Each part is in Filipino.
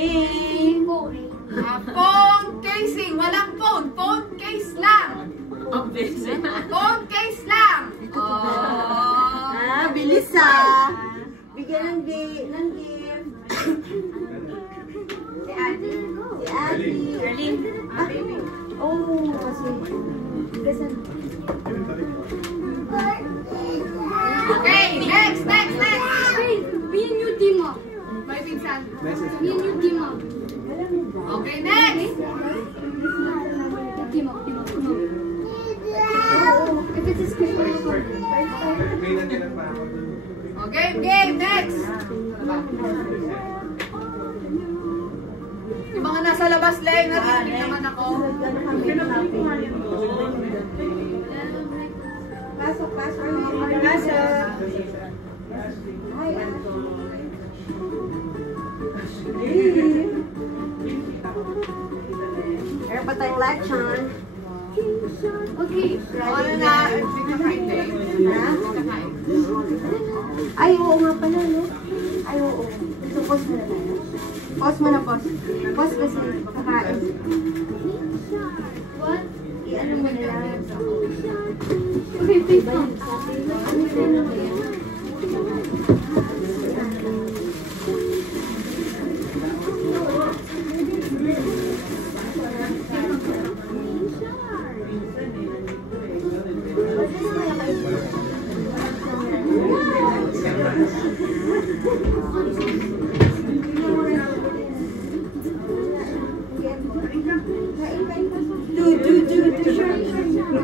ring. Phone casing. Walang phone. Phone case lang. Phone case lang. Bilis Bigyan ng gift. Si Adi. Arlene. Oh, kasi. Okay, next. Me and you team up. May pinsan. Me and you team up. Okay, next. Team up. If it's a screen. Okay, game, next. Yung mga nasa labas, Leng, narinig naman ako. Pasok. Meron pa tayong lechon. Okay. Ano na, hindi ka kain din. Ay, oo nga pala, no? Ay, oo. So, pause mo na tayo. Pause. Pause kasi kakain. What? Ano mo na lang. Okay, please.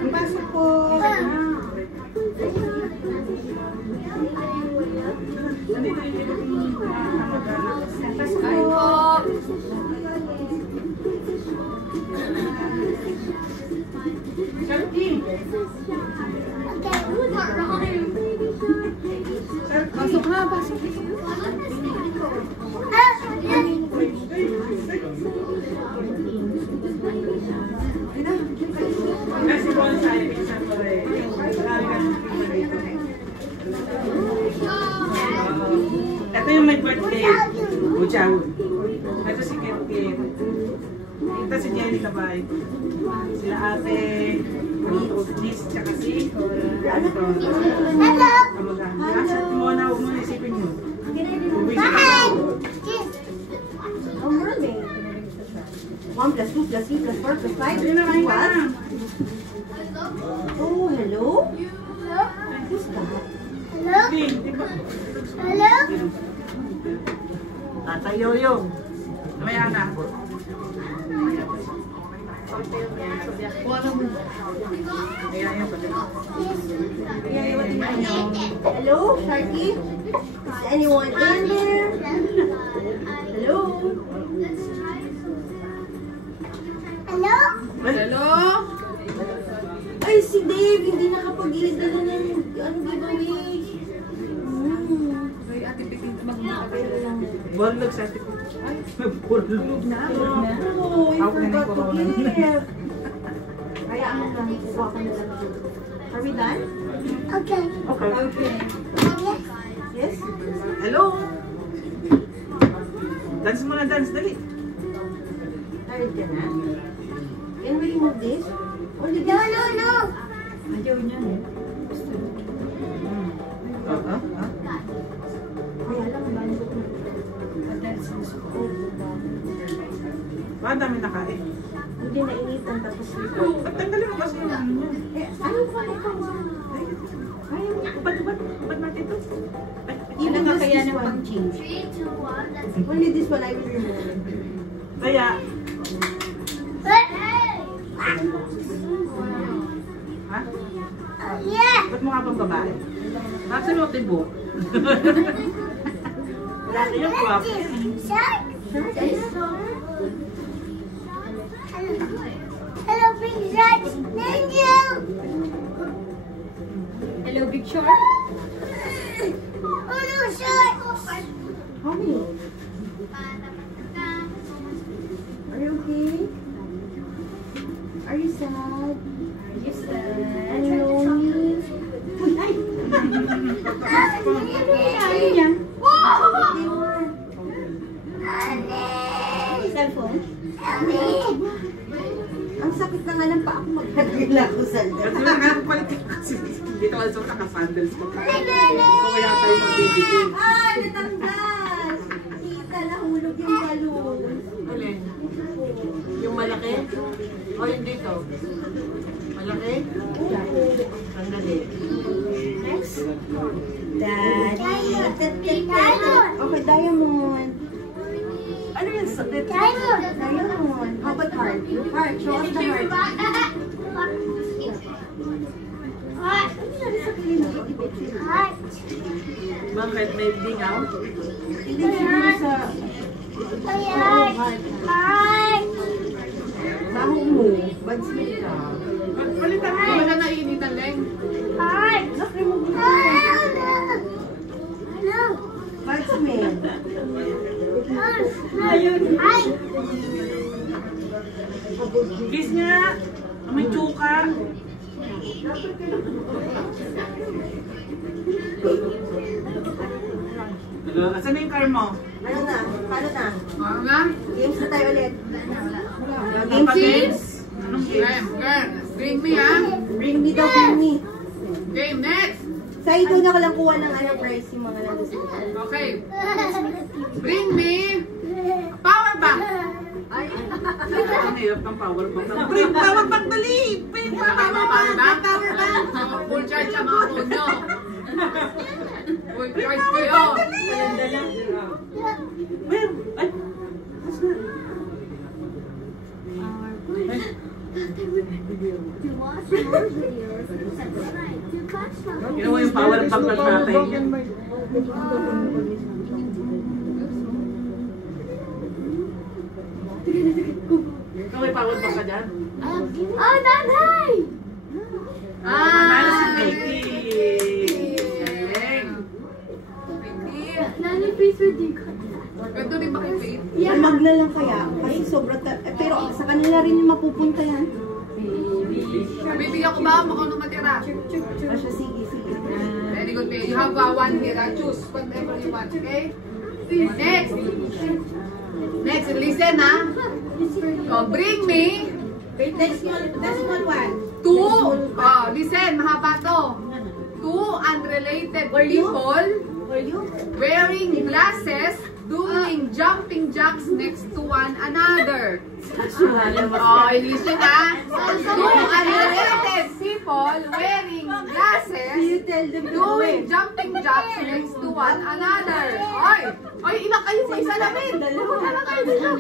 Pasok po. Ay po. Pasok na. Ito yung may birthday. Buchaw. Ito si Kit. Ito si Jenny Kabay. Sila ate. Nis, tsaka si. Ano to? Hello! Muna, huwag mo isipin nyo. Hi! 1 plus 2 plus 3 plus 4 plus 5. Ayun na, kain ka na. Oh, hello? Who's that? Hello? Tata Yoyo. Mamaya na. Hello, Sharky? Is anyone in there? Hello? Hello? Ay, si Dave, hindi nakapag-idala ng giveaway. Ay, ate Piting, magmamagay lang. Borlog sa ate ko. Ay, may borlog na. Oh, you forgot to give. Kaya ano lang, kukuha ko na lang. Are we done? Okay. Okay. Yes? Hello? Dance muna, dance. Dali. Tired ka na? Can we remove this? Only this? No. Ayaw niya eh. Kaya lang, bandot na. Bakit dami nakain? Hindi nainitan tapos ito. At tanggalin mo kasi yung ano nyo. Ayaw ko na ito. Ayaw mo. Ba't natin ito? Even kaya ng pang-change. 3, 2, 1, let's go. Only this one I will remove. Kaya, ha? Yeah. Ba't mukha pang babae? Bakit mo tibo? Wala kayong kwap. Shark. Hello, big shark. Thank you. Hello, big shark. Oh, no, shark. How many? Are you okay? Are you sad? Are you lonely? Ay! Ayun yan. Honey. cellphone? Ang sakit na nga ng paa ko. Magkagila ko sa Kasi lang nga palit kasi hindi ka lang naka-sandals ko. Kaya tayo mag-bibigay. Ah, natanggal! Tita, nahulog yung balloon. Alin? Yung malaki? O yung dito? Malaki? Sandali. Daddy. Okay, diamond. Ano yun? Diamond. How about heart? Heart, show us the heart. Bakit may dingaw? Hindi siguro sa baho mo. Bad smell ka. Palitan mo. Wala na initan lang. Bad smell. Kiss nga. May tsuka. Asan na yung car mo? Ano na? Paano na? Ano nga? Games na tayo ulit. Game games? Anong Game, games? girl. Bring me, ha? Bring me daw, bring me. Game, next. Sa ito na ko lang kuha ng price yung mga nandun sa ito. Okay. Bring me power bank. Ang hirap ng power bank. Bring power bank, dali! Bring Wala kayo mga power bank? Power bank! Full charge ang mga phone nyo. Full charge kayo. Well, ay! Ginawa mo yung power bank ng tatay niya. Ikaw may power bank ka dyan? Oh, nanay! Nanalo si Ah! Becky. Galing. Hindi. Nanay, please redeem ka. Ganito rin ba kay Faith? Yeah. Mag na lang kaya. Kasi sobra pero sa kanila rin yung mapupunta yan. Bibigyan ko ba mo kung ano matira? O siya, sige, sige. Very good, Faith. You have one here. Choose whatever you want, okay? Next. Next, listen, ha? Oh, bring me Next one. two, listen, mahaba to. Two unrelated people Were you? wearing glasses doing jumping jacks next to one another. Oh, listen, ha? Two unrelated people wearing glasses You tell them to do doing it. jumping jacks next to one another. Oy! Oy, ilang kayo may salamin? Pupunta na kayo dito.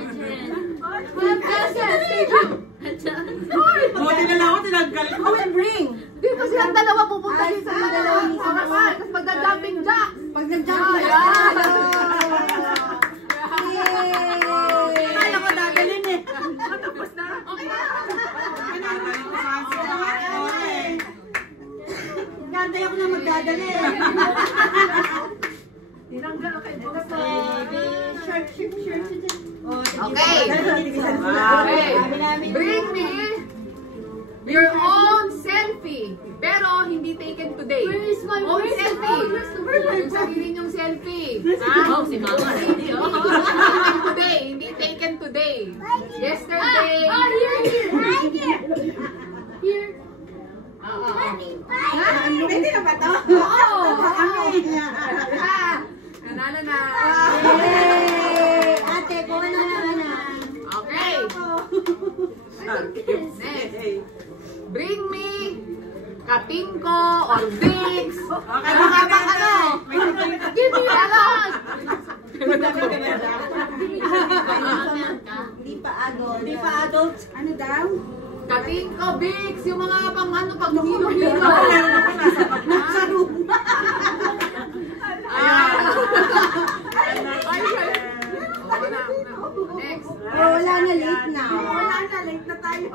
Buti na lang ako, tinanggal ko. Who will bring? Hindi kasi ang dalawa pupunta Ay, dito sa sa dalawa ni dalawa. Sama. Tapos magda-jumping jacks. Pag nag-jump Yeah, na. yeah. Kala ko dadalhin eh. Tapos na. Okay na. Gantay ako na magdadali. Tinanggal kay Boss. Sharp. Okay. Okay. Bring me your own selfie. Pero hindi taken today. Where is my own where's the selfie? phone? Where's the phone? Yung sarili niyong selfie. Ha? Si Mama. Hindi taken today. Hindi taken today. Yesterday. Here. Pwede na ba to? Oo. Nanalo na. Yay! Ate, kuha na na. Okay. Next. Bring me Katingko or Vicks. Ano nga bang ano? Give me a lot. Hindi pa adult. Ano daw? Katingko, Vicks, yung mga pang ano, pag hilo-hilo. Nasa room. Next. Wala na, late na. Wala na, late na tayo.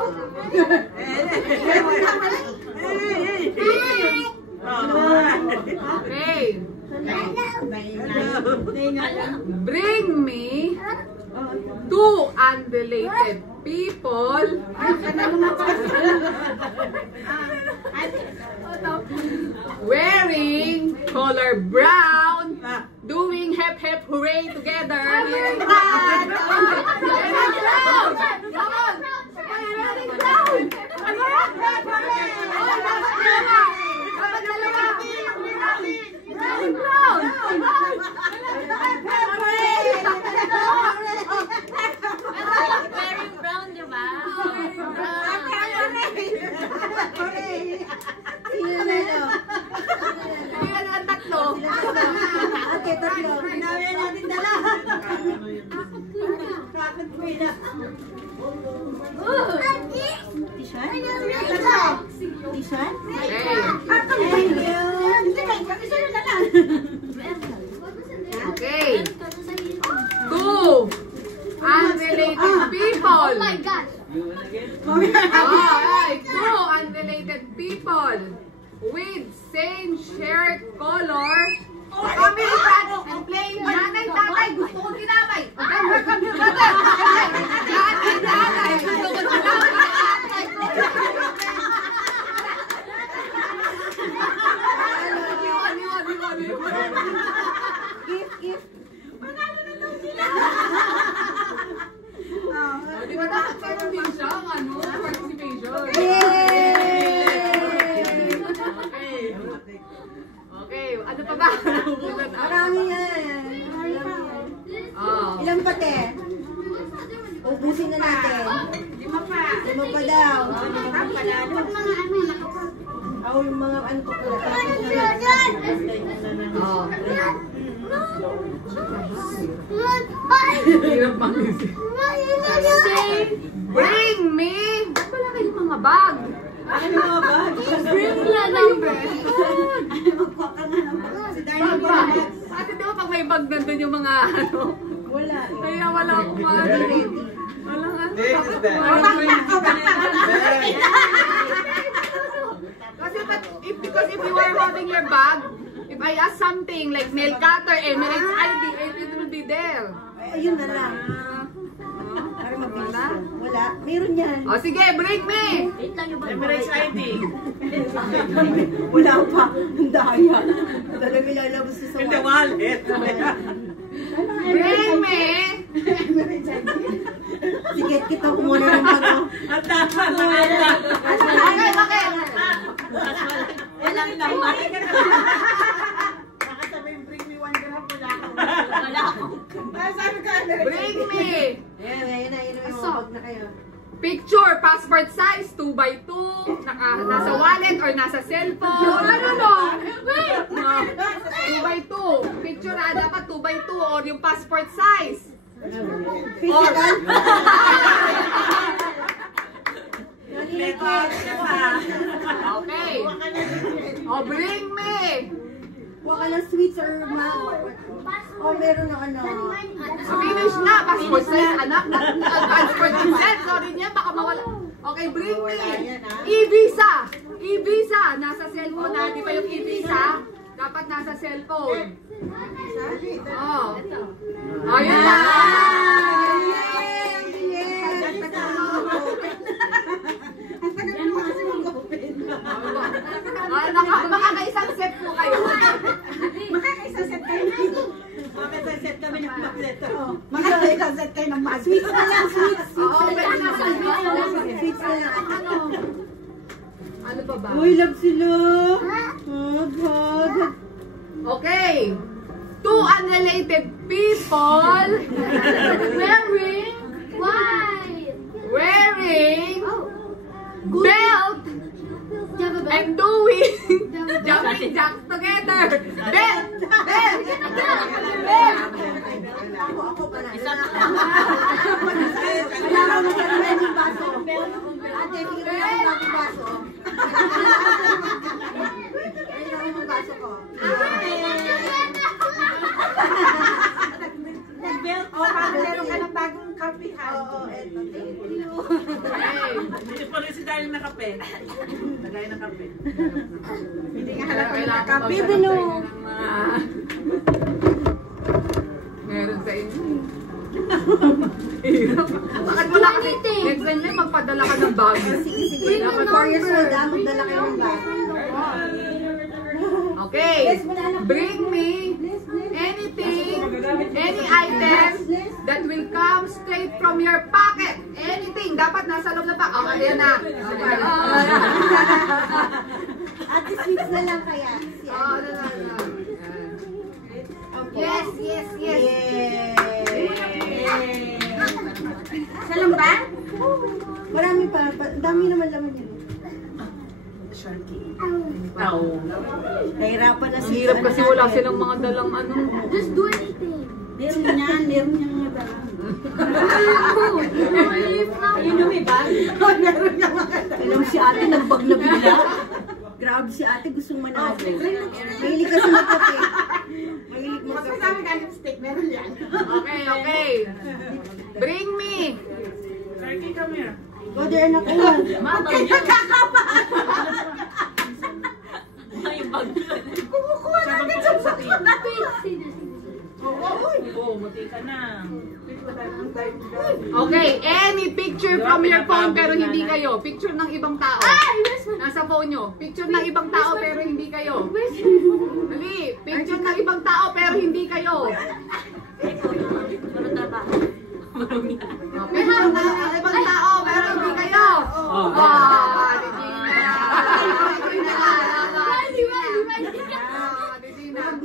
Okay. Bring me two unrelated people wearing color brown, doing hep hep hooray together. Here in front. bakit ko ina? T-shirt? T-shirt? Okay. 2 unrelated people. Oh my gosh. Alright, 2 unrelated people with same shared color. Family and play nanay, tatay. Gusto ko tinapay. Welcome to brother. Nanay, tatay. Gusto ko tinapay. Gift. Di ba dapat meron din siyang participation? Okay, ano pa ba? Marami yan. Ilan pa, te? Ubusin na natin. 5 pa daw. Yung mga ano pa pala. Hirap mag-isip. Bring me! Ba't wala kayong mga bag? Bring me a number. Bag. Ate, di ba pag may bag nandun yung mga ano? Wala. Kaya wala akong mga walang ano. Because if you are holding your bag, if I ask something like nail cutter, Emirates ID, it will be there. Ayun na lang. Para mabilis ko. Wala. Meron yan. O sige, bring me! Emirates ID. Wala pa. Ang daya. Talaga lalabas sa In the wallet. Bring me! Sige, kita ko muna ng ano. At tama. Okay. Walang naman. Baka sabihin, bring me 1 gram. Wala akong. Sabi ka, Bring me! Ayun na yung bag na kayo. Picture, passport size, 2x2, nasa wallet or nasa cellphone. Ano no? Wait! 2x2. Picture dapat 2x2 or yung passport size. Physical? Okay. Oh, bring me! Huwag ka ng sweets or mug. O meron na ano. Finish na. Passport size, anak. Passport size. Sorry niya, baka mawala. Okay, bring me. E-visa. E-visa. Nasa cellphone na. Di ba yung e-visa? Dapat nasa cellphone. Oh. Ayun na. Makakaisang set po kayo. Makakaisang set kayo ng mag. Sweets na lang, sweets. Oo, pwede na sa Sweets na lang. Ano pa ba? Uy, love sila. Hug. Okay. 2 unrelated people wearing belt and doing jumping jacks together. Belt! Ako pa na. Kailangan mo ka rin yung baso. Ate, bigyan mo yung baso. Kailangan mo yung baso ko. Nag-belt ko. Meron ka ng bagong kapihan. Oo, eto. Thank you. Hindi pa rin si Darling na kape. Lagay ng kape. Hindi nga halata ng Kailangan kape. Bibino. Meron sa inyo. Bakit wala kasi? Next time na magpadala ka ng bag. Sige. Dapat 4 years old, magdala kayo ng bag. Okay. Bring me anything, any item that will come straight from your pocket. Anything. Dapat nasa loob na pa. Okay, yan na. Ate, sweets na lang kaya. Oh, ano na. Yes. Yay! Sa lang ba? Marami pa. Dami naman laman yun. Nahirapan na Ang hirap kasi wala silang mga dalang ano. Just do anything. Meron niyang madala. Ayun yung iba. Meron niya mga Alam si ate, nagbag na bigla. Grabe si ate, gustong manalo. Mahilig kasi magkape. Mahilig mas magkape. masama ka lipstick, meron yan. Okay, okay. Bring me. Turkey, come here. Go there, anak ko. Kumukuha natin sa sakit natin. Oo, buti ka na. Okay, any picture from your phone pero hindi kayo. Picture ng ibang tao. Nasa phone nyo. Picture ng ibang tao pero hindi kayo. Dali, picture ng ibang tao pero hindi kayo. Picture ng ibang tao pero hindi kayo.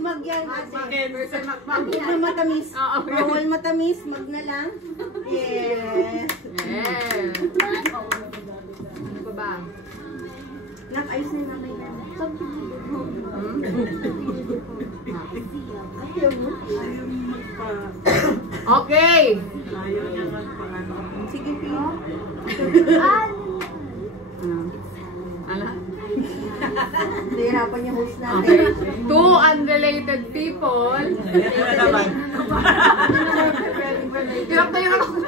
Mag yan kasi. Mag Na matamis. Oo. Bawal matamis, mag na lang. Yes. Yeah. Ano pa ba? Nak, ayos na yung mamay na. Ayaw mo? Ayaw magpa... Okay. Ayaw niya magpa-ano. Sige, Pio. Ano? Nahirapan yung host natin. Okay. Two unrelated people. Hirap na hirap ako.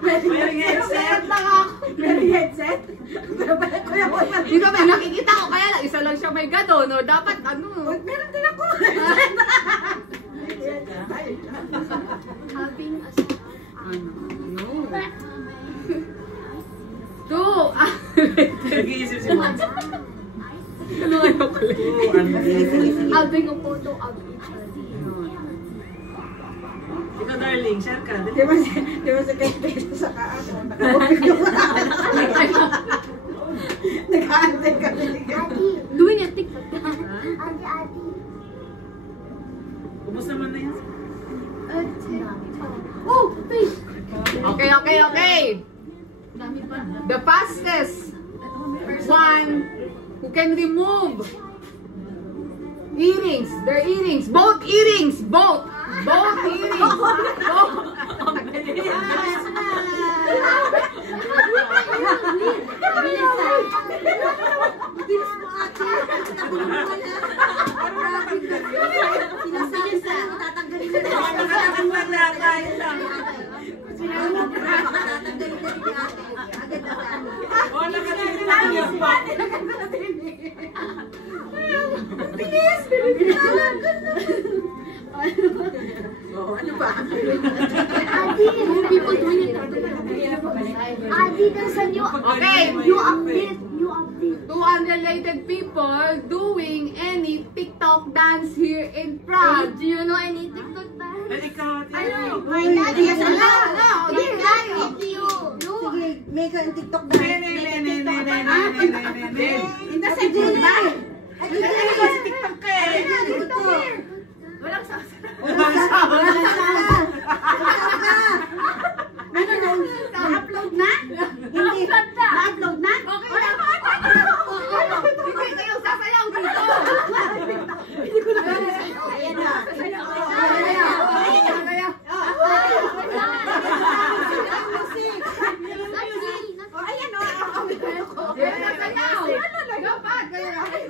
Wearing headset. Meron headset. Dito may nakikita ko kaya lang isa lang siya may gado, no? Dapat ano? Meron din ako. No. Two. Nag-iisip si Mons. Ano kayo kulit? Having a photo of each Ikaw, darling, share ka. Di ba si Kate sa kaasa? Nag-aantay kami. Doing a TikTok. Ubus naman na yan. Oh, wait. Okay, okay, okay. The fastest one who can remove earrings, their earrings, both earrings, both earrings, both. Bilis mo ate. Sinasabi sa tatanggalin na tatanggalin na ni ate. Agad-agad. Oh, nakatingin na yung spot. Ano ba? People doing it. Adi, there's a new Okay. You update. Two unrelated people doing any TikTok dance here in Prague. Do you know any TikTok dance? Ay, ikaw, Ano? My daddy is Ano? alive. Ano? Sige, make a TikTok dance. Hindi sa Juna. TikTok ka eh. Walang sasa. Na-upload na? Hindi. Na-upload na? Okay na. Hindi kayo sasayaw dito. Hindi ko na kaya. Ayan na. Ayan o. Dapat.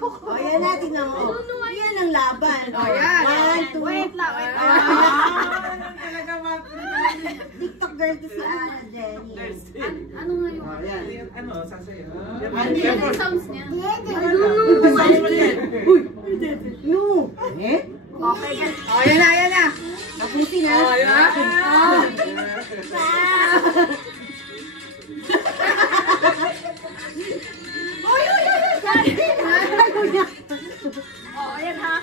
O, yan na, tingnan mo. Yan ang laban. O, yan. One, two. Wait lang. Talaga ba? TikTok girl to si Ana Jenny. Ano nga yung... Ano, sasayo? sounds niya? No. Eh? Okay, yan. O, yan na, yan na. Tapusin na. O, yan. Oh, ayan ha.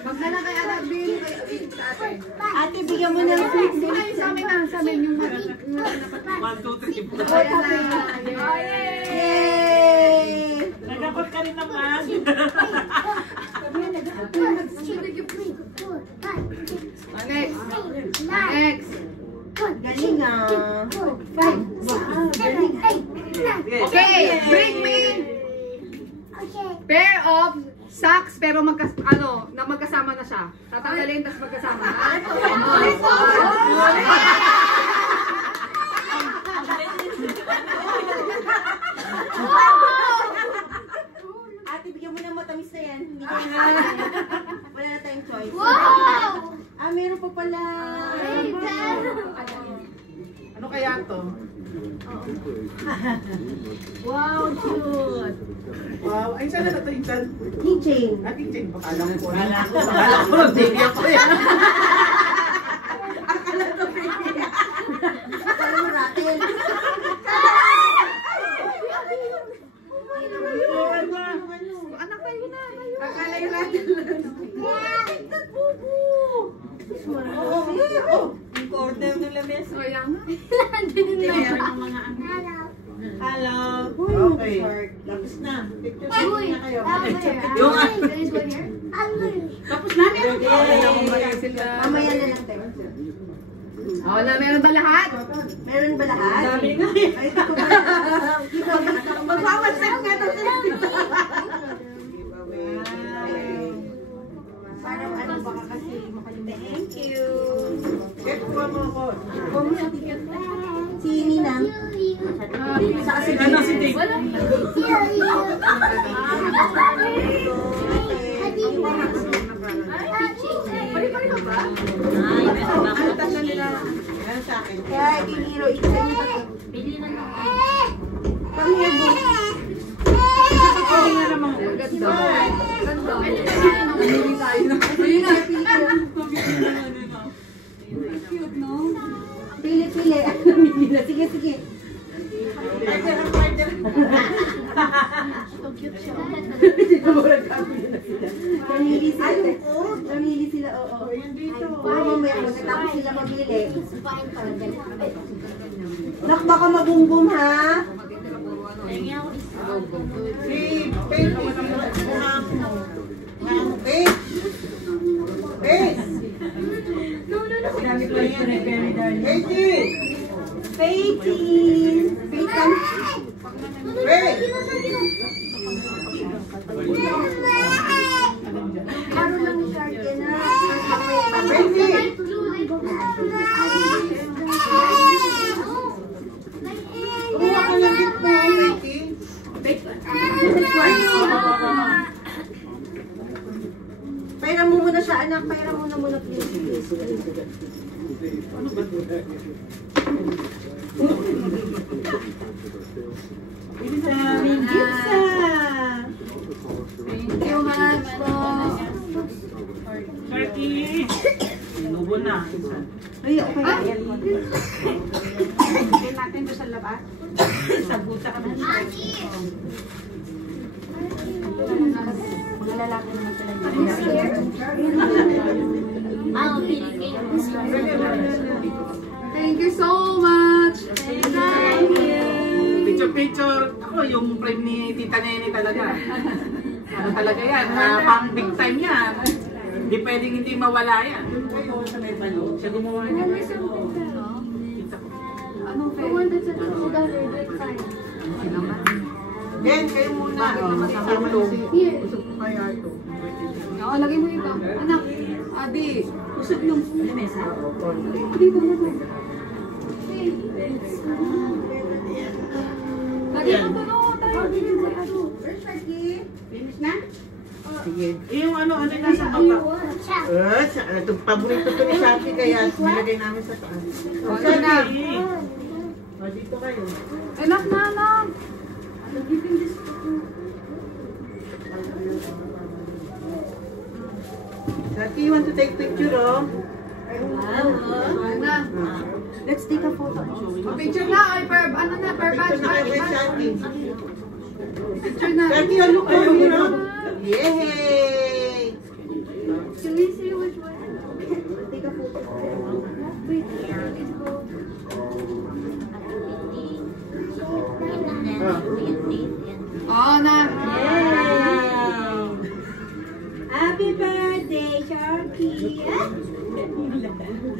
Magdala kay Anak Bill. Ate, Ate, bigyan mo ng sweet. Sa amin na, sa amin yung 1, 2, 3. Yay! Nagabot ka rin naman. Next. Next. Galing ah. Okay, bring me pair of socks pero magkasama na siya. Tatanggalin tapos magkasama na. Ate, bigyan mo ng matamis na yan. Wala na tayong choice. Wow! Meron pa pala. Ano kaya to? Wow, cute. Wow, ay sana na to yung chan. Keychain. Keychain pa. Alam ko na. Alam ko na, baby ako yan. Akala mo ratel. Anak kayo na. Akala yung natin. Ang corner ng lamis. O, yan. Hello. Okay. Tapos na. Yung Tapos na. Mamaya na lang tayo. Meron ba lahat? Meron ba lahat? Dami nga. Ay, ito ba? Magpapasak nga ito sila. Parang ano baka kasi makalimutan. Thank you. Get mo ako. Si Nina. Sa kasi Ano si Dave? Ano tasya nila? Ano sa akin? Kaya Hero, ikaw. Come here, book. Okay nga naman. Ganda. Ganda. Namili tayo. Ayun na. Cute, no? Pili. Namili na. Sige. Namili sila, oo. Mamaya, matapos sila mamili. Nak, baka magumbong ha? Si Baby. Babe. Baby. Faithy! Karo lang siya, na. Kuha ka lang ito, Baby. Pairam mo muna siya, anak. Pairam mo muna, please. Thank you much po. Turkey. Nubo na. Ay, okay. Hindi natin doon sa labas. Sabuta ka na. Mga lalaki naman sila. Thank you so much. Picture. Ako, yung frame ni Tita Nene talaga. Ano talaga yan? Pang big time yan. Hindi pwedeng hindi mawala yan. Kayo sa may balo. Siya gumawa niya. Anong Ben, kayo muna. Masama si Usog ko kaya ito. Oo, lagay mo ito. Anak, Adi. Usap yung mesa. Dito mo ito. Lagay mo ito, no? Tayo. Finish na? Sige. Yung ano nasa baba. Ito, paborito ko ni Shaki kaya nilagay namin sa taas. Okay na. Dito kayo. Enough na, anak. Shaki, you want to take picture, oh? Na. Let's take a photo. Picture na. Ay, per batch. Picture na kayo kay Shaki. Picture na. Shaki, look over here, oh. Yay! Can we see which one? Take a photo. Oh, na. Happy birthday, Sharky!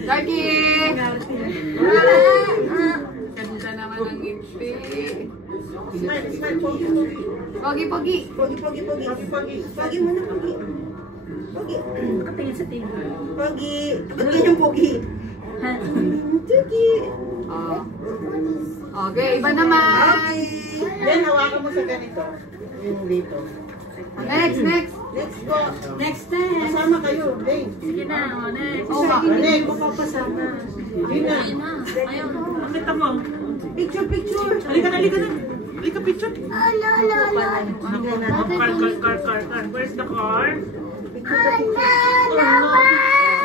Jackie! Ganda naman ang ngiti. Smile, smile, pogi. Pogi, pogi. Pogi. Pogi mo na, Pogi. Pogi. Nakatingin sa tingin. Pogi. Ba't ganyan, Pogi? Pogi. Oh. Okay, iba naman. Then, hawakan mo sa ganito. Yung dito. Next, next. Let's go. Next time. Kasama kayo, Dave. Sige na, next. Oh, ma. Dave, Papasama. hindi na. Ayun. Bakit mo? Picture. Halika na. Halika, picture. Car. Where's the car?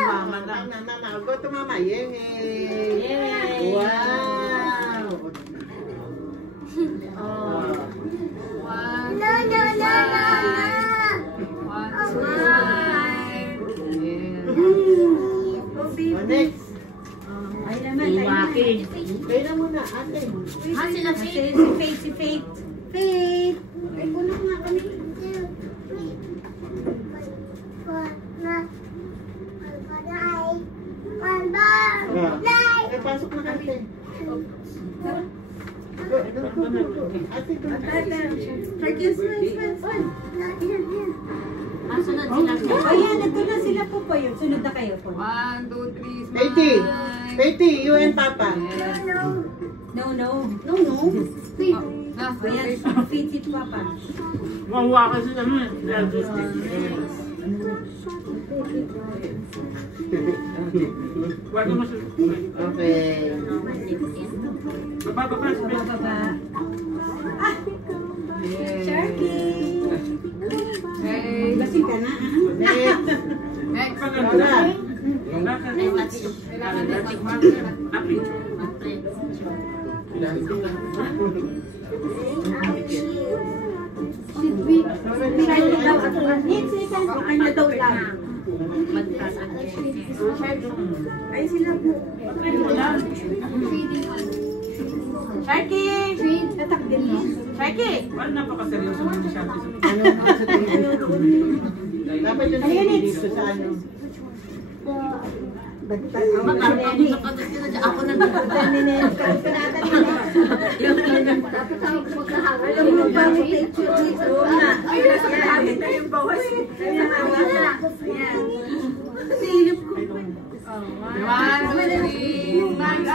Mama. Go to mama. Yay! Wow! One, Next. Ay naman. Kaya na muna, ate. Sila Si Faith. Ay, kulong nga kami. Eh, pasok na ate. Go. Ate, go. Sharky, smile. Sunod sila. Ayan, ito na sila po po yun. Sunod na kayo po. 1, 2, 3, smile. Betty, you and Papa. No. Oh, na, Ayan, Faith si Papa. Mawakan sila mo. Okay. Baba. Sharky. Okay. Lasing ka na. Next. Next. Wala. Kailangan din Ano daw lang? Ay, sila po. Sharky! Tatakbil mo. Sharky! Wala napakaseryoso mo ni Shanti sa Dapat yung dito sa ano. Ako na Alam mo ba mo picture dito? Ay, nasa kaabit na yung bawas. Ayan, silip ko. 1, 2, 3,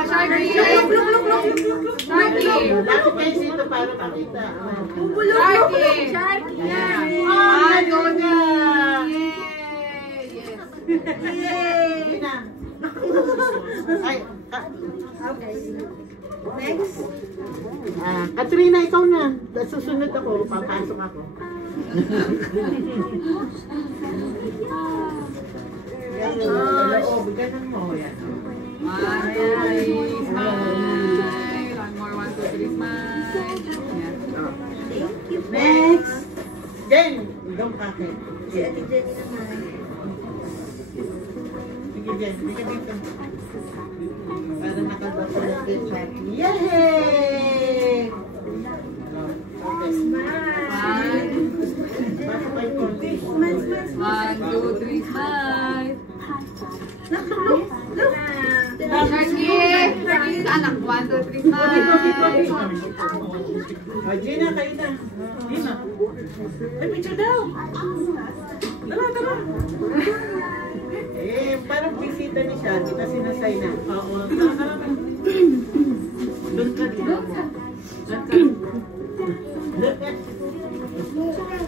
Sharky! Sharky! Bakit kayo dito para makita? Sharky! Ay, doon na! Yay! na. Ay, Next. Katrina, ikaw na. Susunod ako, papasok ako. Ganun mo. Yan. 1, 2, 3, smile. One more, 1, 2, 3, smile. Next. Jen, don't packet. Si Ate Jenny naman. Sige, Jen. Sige dito. Para nakabasa na din. Yay! Okay. Smile. Pasok kayo konti. Smile. 1, 2, 3, smile. Look. Sharky! Sharky sa anak. 1, 2, 3, smile. Gina, kayo na. Gina. Ay, picture daw. Tara. Eh, parang bisita ni Shanti kasi nasay na. Oo. Tara. Doon ka dito.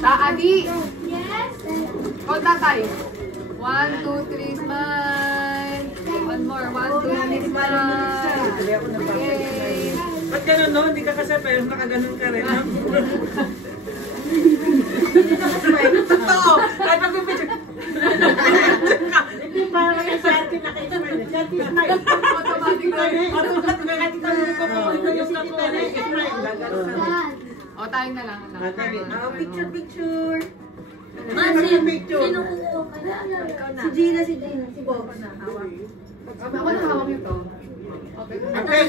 Adi! Yes? O, tatay. 1, 2, 3, smile. One more. 1, 2, 3, smile. Yay! Ba't ganun, no? Hindi ka kasi pero nakaganon ka rin, no? Totoo! Kahit mag-picture. Hindi parang yung Shanti na kayo smile. Shanti smile. Automatic na rin. Kahit ikaw yung kukuha yung kita na smile. O, tayo na lang. Picture. Sino kukuha ka na? Si Gina, si Bob. Ako na hawak nito. Okay,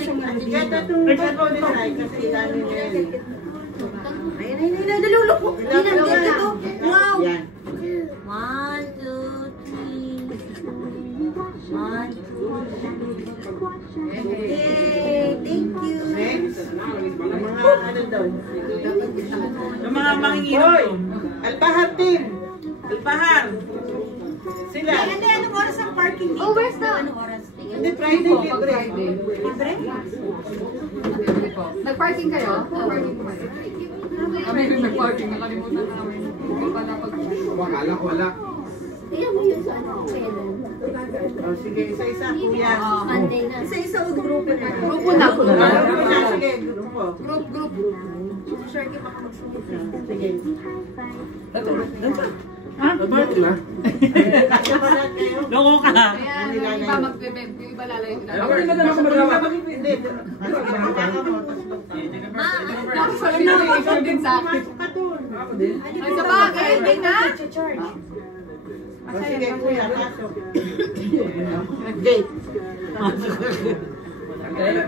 sige, tatong ikaw din ay kasi ilalim niya yun. Ayun, naluloko. Hindi ito. Wow. Yan. 1, 2, 3. 1, 2, Yay! Thank you. Next, yung mga ano daw. Yung mga manginginom Hoy! to. Albahar team! Albahar! Sila! Hindi, anong oras ang parking dito? Oh, where's the... Anong oras? Hindi, Friday libre. Libre? Nag-parking kayo? Nag-parking ko kayo? Kami rin nag-parking. Nakalimutan namin. Hindi pala pag... Wakala ko wala. Tingnan mo yun sa ano, kailan. Oh, sige, isa-isa kuya. Monday na. Isa-isa o grupo na. Grupo na. Grupo na, sige, grupo. Group. Sure, baka magsunod. Sige. Bakit na? Kasya ba lahat kayo? Loko ka. Ayan, yung iba mag-bebeb. Yung iba lalayo. Ako din ba naman magawa? Hindi. Sabi na, ikaw din sa akin. Masok ka dun. Ako din. Ay, sa bagay, hindi na. Oh, sige, kuya, pasok. Gate. Kaya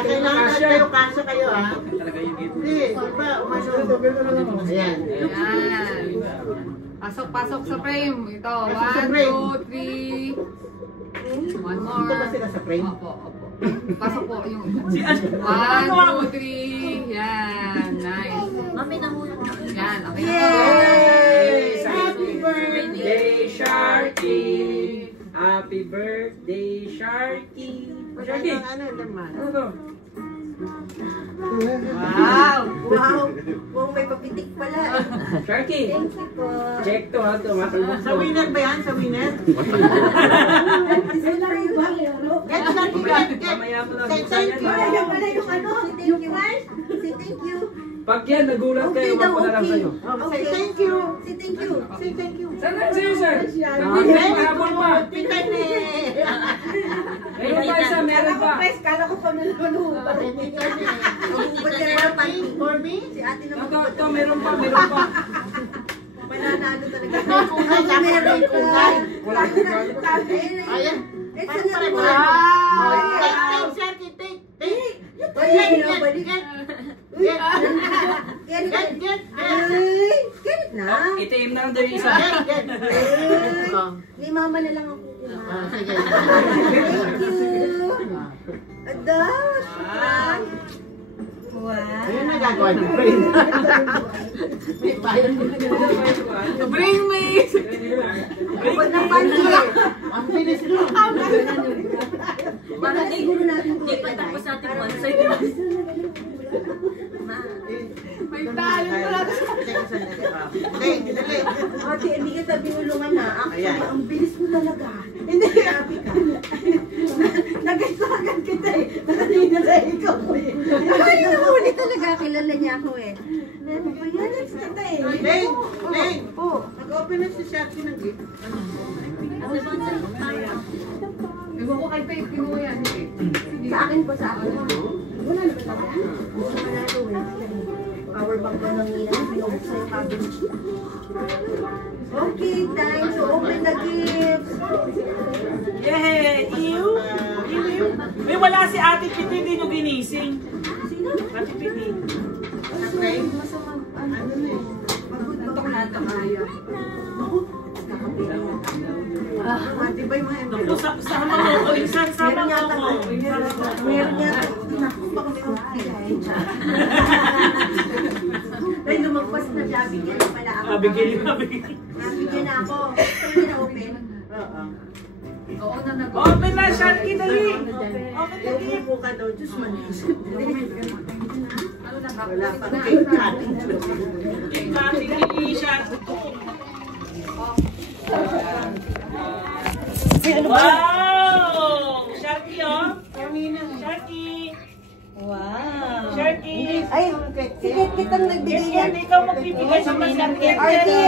kailangan na kayo, pasok kayo, ha? Hindi, iba, umasok. Ayan. Ayan. Pasok sa frame. Ito, Pasok sa 1, frame. 2, 3. One more. Dito ba sila sa frame? Opo. Pasok po yung isa. Si 1, 2, 3. Yan. Nice. Mami, nahulog na. Yan. Okay na. Yay! Happy birthday! Hey, Sharky! Happy birthday, Sharky! Sharky! Ano naman? Ano to? Wow! Wow, may papitik pala. Sharky! Thank you po. Check to ha, tumatalbog Sa winner ba yan? Sa winner? Is it for you ba? Get, get. Mamaya mo lang Say buksan thank yan. you. Ayan pala yung ano. Thank you. Say thank you. Pag yan, nagulat kayo, Okay daw, wag ko na lang okay. sa'yo. Say thank you. Say thank you. Say thank you. Saan na sa'yo, sir? Ready Nakakabol pa. to pitay ni. Meron pa isa, meron pa. Kala ko pa nalulunod. Pitay ni. Ba't ka na party? For me? Si ate naman. Ito, meron pa, meron pa. Mananalo talaga. Kunay, dapat may kunay. Wala ko ba? Ayan. Eh, Pare, sana pare, naman. pare. Take, Sharky, take. Balik. Get. Get. Ay, get na. Itim na lang daw yung isa. Get. Ni mama na lang ang kukuha. Sige. Thank you. Adas. Wow. Ayun na gagawa niyo. Bring me! Huwag na panty. Ang bilis ito. Para siguro natin Hindi pa tapos natin bonsai. May talent pala. Dali, dali. Ate, hindi kita binulungan na. Ayan. Ang bilis mo talaga. Hindi, happy ka. Nagkailangan kita eh. Nakatingin na ikaw ko eh. Ay, nahuli talaga. Kilala niya ako eh. Papayanan kita eh. Lane, Lane. Oh. Nag-open na si Sharky ng gift. Ewan ko kay Faith, kinuha yan. Sa akin po, sa akin. Wala na ba talaga? Wala na ito eh. Power bank na lang nila. Binubuksan yung cabinet. Okay, time to open the gifts. Yay! Ew! Ew! May wala si Ate Piti, hindi nyo ginising. Sino? Ate Piti. Okay. Masamang, ano Ano na eh. Ito ko lahat ng kaya. Di ba yung mga Naku, sama mo ko. Insan, sama mo ko. Meron niya. Naku, baka may kaya. Dahil lumagpas na siya, bigyan na pala ako. Bigyan. Nabigyan na ako. Hindi na open. Oo. Oo na nag- Open na, Sharky, dali! Open na, Yung upo ka daw, Diyos man. Ano na ba? Wala pang cake cut. Family, Sharky. Wow! Sharky, oh! Sharky! Wow! Sharky! Ay, sige, kitang nagbigay Yes, yan. yan. Ikaw magbibigay sa Ninang Ate. Arte!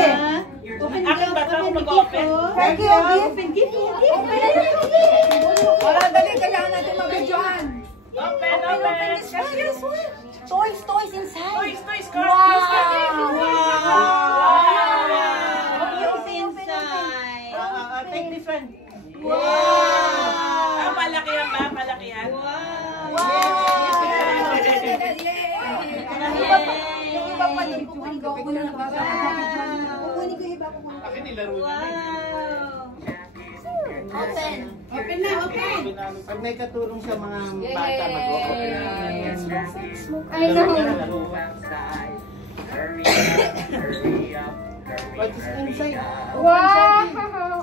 Akin ba ito? Ako mag-open? Arte, open gift. Wala, dali. Kailangan natin mabidyohan. Open, open! Sharky! Toys inside. Toys, cars! Take this one. Wow! Malaki yan ba? Malaki yan? Wow! Kukunin ko na kukunin ko yung iba ko. Akin nilaro niya. Open. Open na, open. Pag may katulong sa mga bata, mag-open na. I know. What is inside? Wow!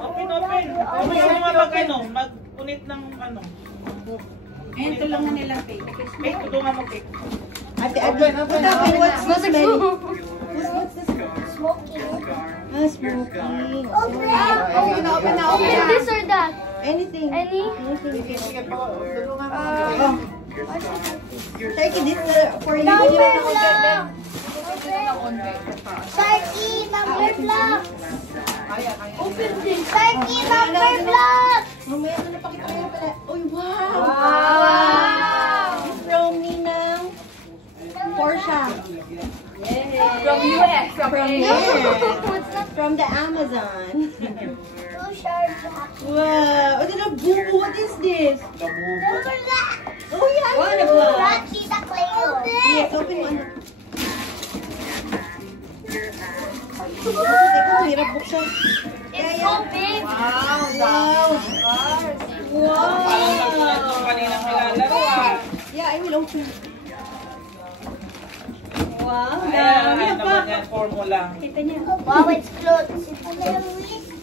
Open. Gusto mo mag-ano? Mag-unit ng ano? Ngayon, tulungan nila, Faye. May tulungan mo, Kate. Ate, what's this smelling? What's this? Smoking. Ah, smoking. Open na. Open this or that? Anything. Any? Sige, sige po. Tulungan mo. Oh. Turkey, this for you. Number block! Sharky, number block! Open this. Sharky, number block! Mamaya na napakita ko yung pala. Uy, wow! Wow! From Ninang Porsche. From US. From the Amazon. Two sharks. Wow! Ano na, bubu? What is this? Number block! Oh, yeah! What a block! Rocky the Cleo. Yes, open mo. Teka, hirap buksan. It's so big. Wow! Wow! Kaninang nilalaro Yeah, I will open. Wow! Ayan Dami pa. naman yan, formula. Kita niya. Wow, it's clothes.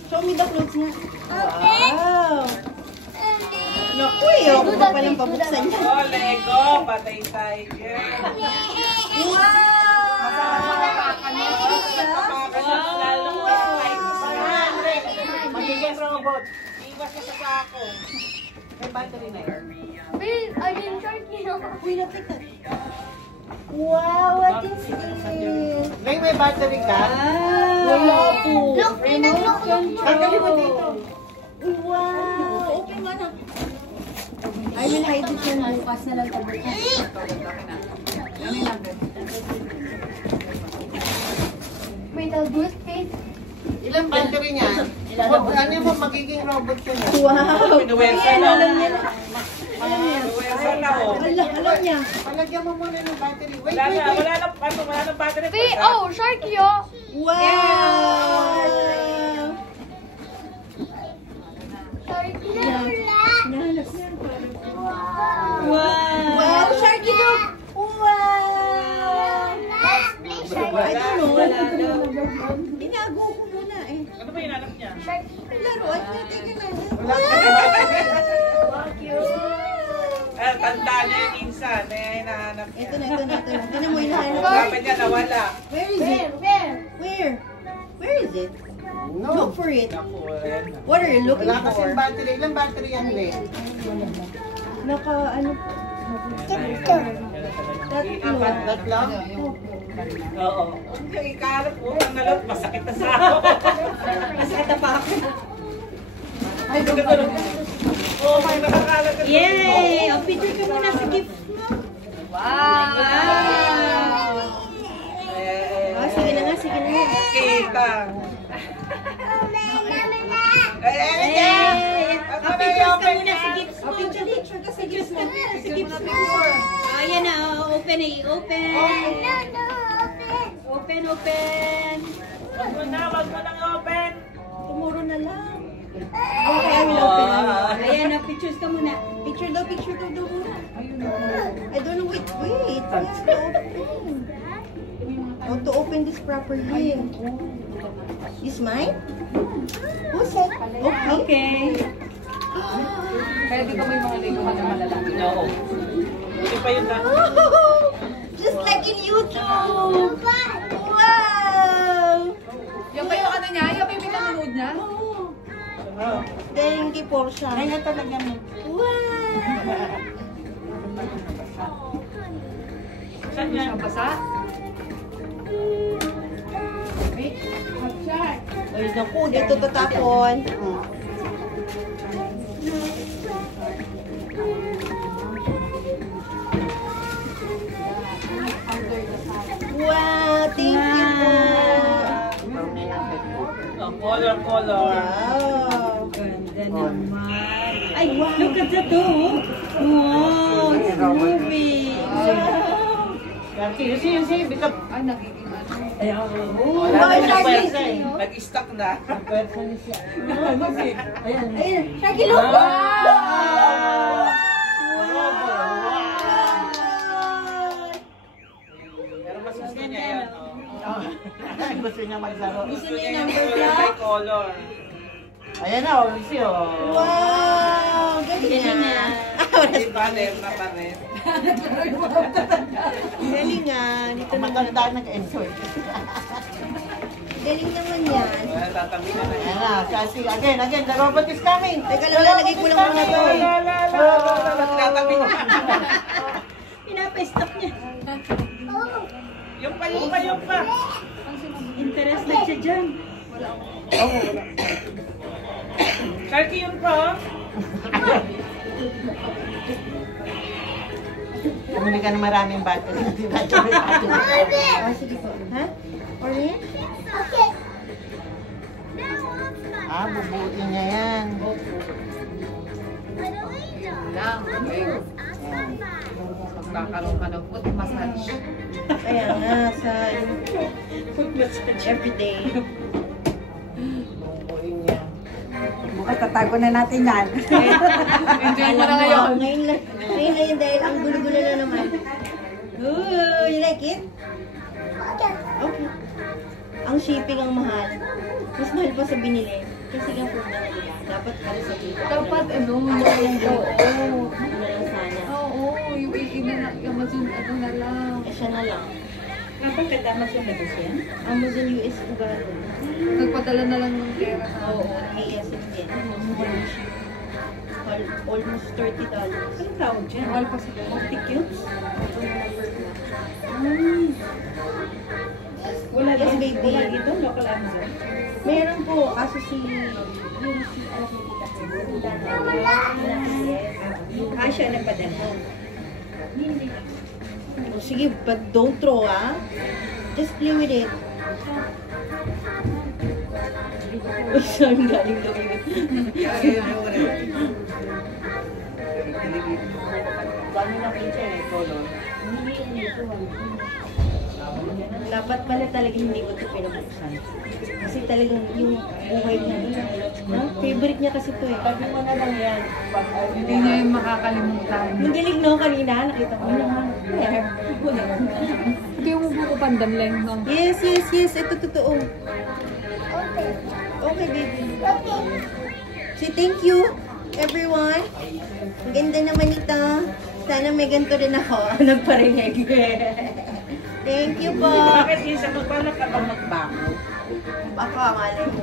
Show me the clothes niya. Okay. Wow! Naku, ayoko pa palang pabuksan niya. Oh, Lego, patay tiger. Magiging robot. Iwas ka sa sako. May battery na yun. Wait, I mean, Sharky. Wait, nakita. Wow, what is this? May battery ka? Wala po. Look, pinag-look. Tanggalin mo dito. Wow! Open mo na. I will hide it yan. Bukas na lang tabi. Wait, I'll do it, Faith. Ilang battery niya? Ano mo magiging robot yun? Wow! Pinuwersa na. Alam niya na. Pinuwersa na, oh. Alam niya. Palagyan mo muna ng battery. Wait, Wala wait, na, wait. wala na battery. Faith, oh, Sharky, oh. Wow! Sharky, Nahanap niya. Wow! Sharky, look! Wow! I don't know. Inago ko muna eh. Ano ba hinanap niya? Laro, at teka na. Eh, tanda niya yung minsan. Eh, hinahanap niya. Ito na. Ito na mo hinahanap. Sabi niya nawala. Where is it? Where? Where is it? Look for it. Naku, ayan na. What are you looking Wala kasing for? battery. Ilang battery yan, Le? Naka ano? Tatlo? Oo. Yung ikaharap ko, ang nalot, masakit na sa ako. Masakit na pa ako. Ay, gano'n. Oh, may nakakalat ka. Yay! O, picture ka muna sa gift mo. Wow! Ah, sige na nga. Kita. Yay! O, pictures ka muna sa gift mo. Picture ka sa gift mo. Sa gift mo. Ayan na, open eh. Open. Open. Wag mo nang open. Tomorrow na lang. Okay, I will open. Ayan na, pictures ka muna. Picture daw muna. I don't know, wait. I have to open. How to open this properly. Is mine? Who's it? Okay. Kaya di ba may mga Lego ka na malalaki? Oo. Hindi pa yun na. Just like in YouTube. Wow! Yung ba yung ano niya? Yung ba yung pinanood niya? Thank you, Porsche. Ay, nga talaga mo. Wow! Saan yan? Basa? Ay, naku, dito tatapon. Wow, thank you po. Color. Wow. Ganda naman. Ay, look at that, oh. Wow, it's moving. Wow. Yusi, bigla. Ay, nagiging ano. Ayan. Wala na yung pwersa eh. Nag-stuck na. Pwersa niya siya. Ayan. Ayun, Sharky, look! Pero mas gusto niya yan. Gusto niya maglaro. Gusto niya yung number kulay block? color. Ayan na, Yusi oh. Wow! Galing nga. Di ba, na pa rin. Galing nga. Dito naman. Maganda nag-enjoy. Galing naman yan. Tatabi na na. Ayan na, kasi again, the robot is coming. Teka lang, lalagay ko lang mga to. Tatabi na. Pinapa-stop niya. Yung pa. Interested siya dyan. Sharky yun pa. Bumili ka ng maraming battery. Ah, sige po. Ha? Orange? Okay. Bubuin niya yan. Lang, ayun. Magkakaroon ka ng foot massage. Kaya nga, sa foot massage everyday. Bubuin niya. Bukas tatago na natin yan. Enjoy mo na ngayon. Ngayon lang yun dahil ang gulo-gulo na naman. Ooh, you like it? Okay. Ang shipping ang mahal. Mas mahal pa sa binili. Kasi nga po na nila. Dapat pala sa dito. Dapat ano, Oo. Ano lang sana. Oo, yung Amazon, ano na lang. Eh, siya na lang. Bakit Amazon na gusto yan? Amazon US po gano'n. Nagpadala na lang ng pera sa Oo, KSM din. Almost $30. Anong tawag dyan? Mahal pa sila. Opticubes? Wala yes, baby. Wala dito, local Amazon. Meron po, kaso si anak ni tita. Ah, siya nagpadala. Oh, sige, but don't throw, ah. Just play with it. Saan galing daw yun? Paano na pincha eh, color? Dapat pala talaga hindi ko ito pinabuksan. Kasi talagang yung buhay niya. Favorite niya kasi ito eh. Sabi mo na lang yan. Hindi niya yung makakalimutan. Ang galing no, kanina, nakita ko naman. Hindi mo buko pandamleng, no? Yes. Ito totoo. Okay, baby. So, thank you, everyone. Ang ganda naman ito. Sana may ganito rin ako. Nagparinig. Thank you po. Bakit isa magbalak ka bang magbango? Baka, malay mo.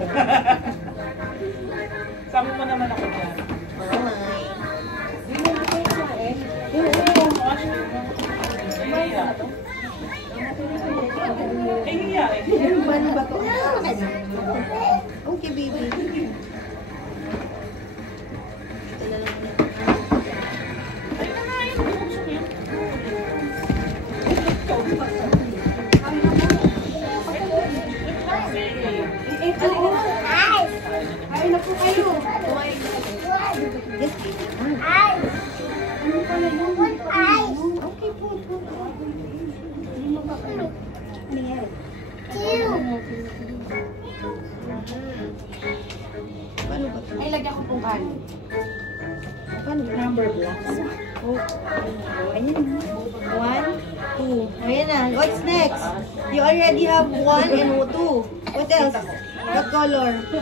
Sama mo naman ako dyan. Bye. Hiya eh. Paano ba ito? Okay, baby. Ito na lang. Ay, naku kayo. Yes, baby. Ano pala yun? Okay po. Ano nangyari? Paano ba ito? Ay, lagyan ko pong kanin. Paano ba? Number blocks. Oh. Ayan. 1, 2. Ayan na. What's next? You already have 1 and 2. What else? What color? 3.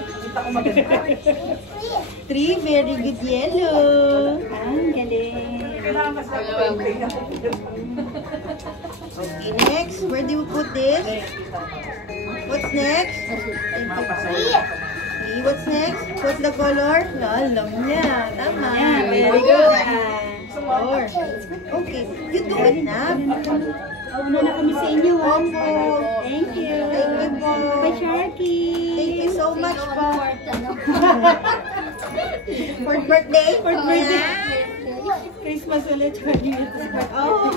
Very good yellow. Ang galing. Okay, next. Where do we put this? What's next? What's next? What's the color? Alam niya. Tama. Yeah, very good. Four. Okay. You do it na. Una na kami sa inyo. Opo. Thank you. Thank you po. Bye, Sharky. Thank you so much po. Fourth birthday? Fourth birthday. Christmas ulit. Oh.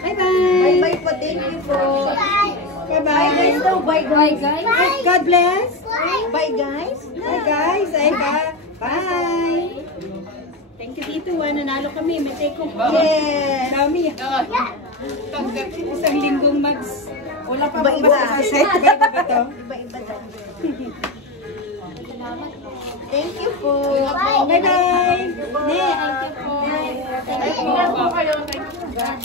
Bye-bye. Bye-bye po. Thank you po. Bye guys daw. Bye guys. God bless. Bye guys. Bye, guys. Ay, bye. Thank you dito. Nanalo kami. May take home. Yes. Dami. Isang linggong mags. Wala pa Iba-iba sa set. Iba-iba ba to? Iba-iba to. Thank you po. Bye-bye. Ne, thank you po. Thank you po kayo. God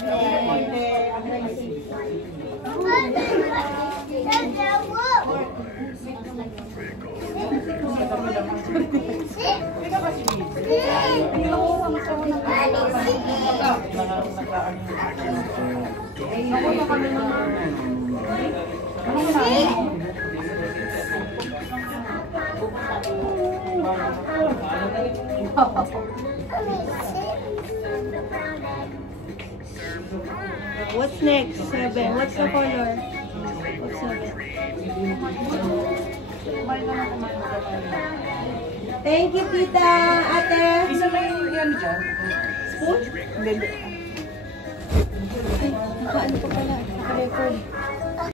What's next? 7. What's the color? What's 7? Thank you, tita. Ate. Isa lang yung yan dyan. Spoon? Ay, paano pa pala? Naka-record.